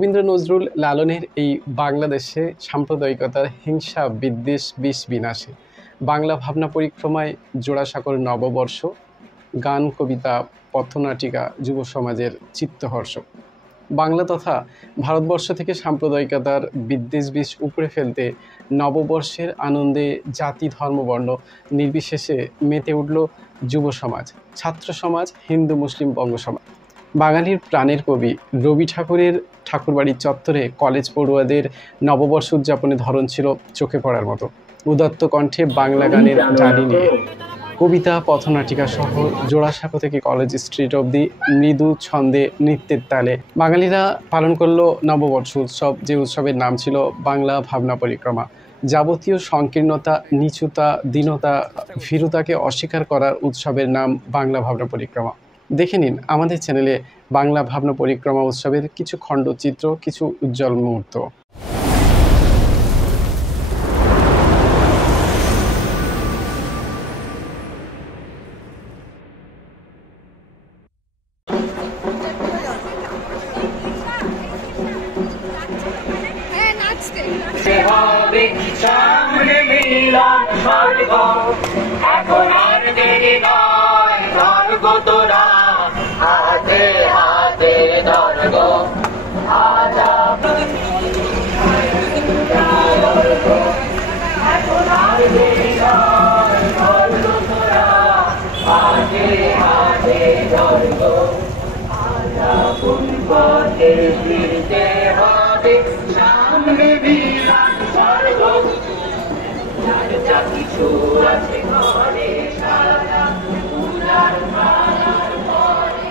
রবীন্দ্র নজরুল লালনের এই বাংলাদেশে সাম্প্রদায়িকতার হিংসা বিদ্বেষ বিষ বিনাশে বাংলা ভাবনা পরিক্রমায় জোড়াসাঁকোর নববর্ষ, গান, কবিতা, পথনাটিকা যুব সমাজের চিত্তহর্ষ। বাংলা তথা ভারতবর্ষ থেকে সাম্প্রদায়িকতার বিদ্বেষ বিষ উপড়ে ফেলতে নববর্ষের আনন্দে জাতি ধর্ম বর্ণ নির্বিশেষে মেতে উঠল যুব সমাজ, ছাত্র সমাজ, হিন্দু মুসলিম বঙ্গ সমাজ। বাঙালির প্রাণের কবি রবি ঠাকুরের ঠাকুরবাড়ির চত্বরে কলেজ পড়ুয়াদের নববর্ষ উদযাপনের ধরন ছিল চোখে পড়ার মতো। উদাত্ত কণ্ঠে বাংলা গানের ডালি নিয়ে কবিতা, পথনাটিকা সহ জোড়াসাঁকো থেকে কলেজ স্ট্রিট অবধি মৃদু ছন্দে নৃত্যের তালে বাঙালিরা পালন করলো নববর্ষ উৎসব, যে উৎসবের নাম ছিল বাংলা ভাবনা পরিক্রমা। যাবতীয় সংকীর্ণতা, নিচুতা, দীনতা, ভীরুতাকে অস্বীকার করার উৎসবের নাম বাংলা ভাবনা পরিক্রমা। দেখে নিন আমাদের চ্যানেলে বাংলা ভাবনা পরিক্রমা উৎসবের কিছু খণ্ডচিত্র, কিছু উজ্জ্বল মুহূর্ত। সামনে মিলন স্বর্গ, এখন আর দেরি নয়, স্বর্গ তোরা হাতে হাতে স্বর্গ। এখন আর দেরি নয়, স্বর্গ তোরা হাতে হাতে স্বর্গ। কোন পথে ফিরতে হবে, সামনে মিলন স্বর্গ। যা কিছু আছে ঘরে সারা পূজার মালার পরে,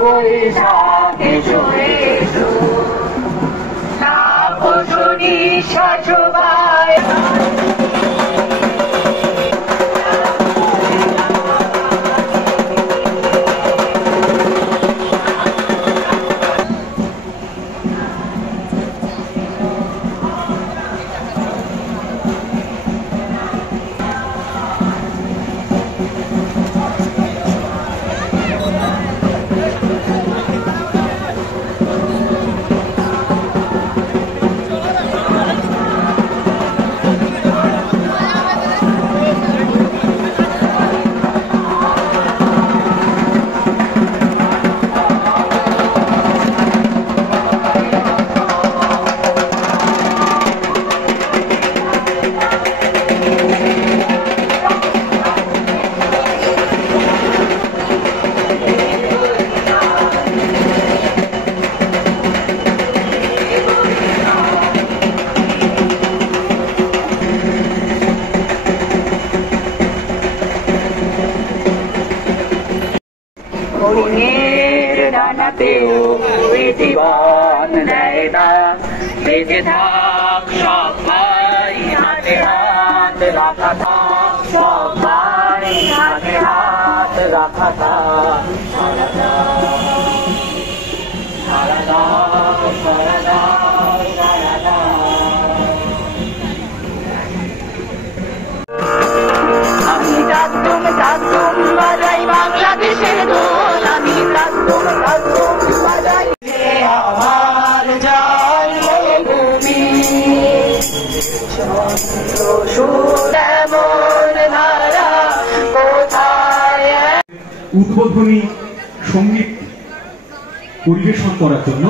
বৈশাখ এসো এসো, তাপসী সবাই ডানাতেও জীবন দেয় না, বেঁচে থাক সবাই হাতে হাত রাখা থাক, সবাই হাতে হাত রাখা থাক। সারা দাও সারা দাও সারা দাও। আমি ডাকতুম ডাকতুম বাজাই বাংলাদেশের দোল, আমি ডাকতুম ডাকতুম বাজাই আমার জন্মভূমি। চন্দ্র সূর্য এমন ধারা কোথায়। উদ্বোধনী সঙ্গীত পরিবেশন করার জন্য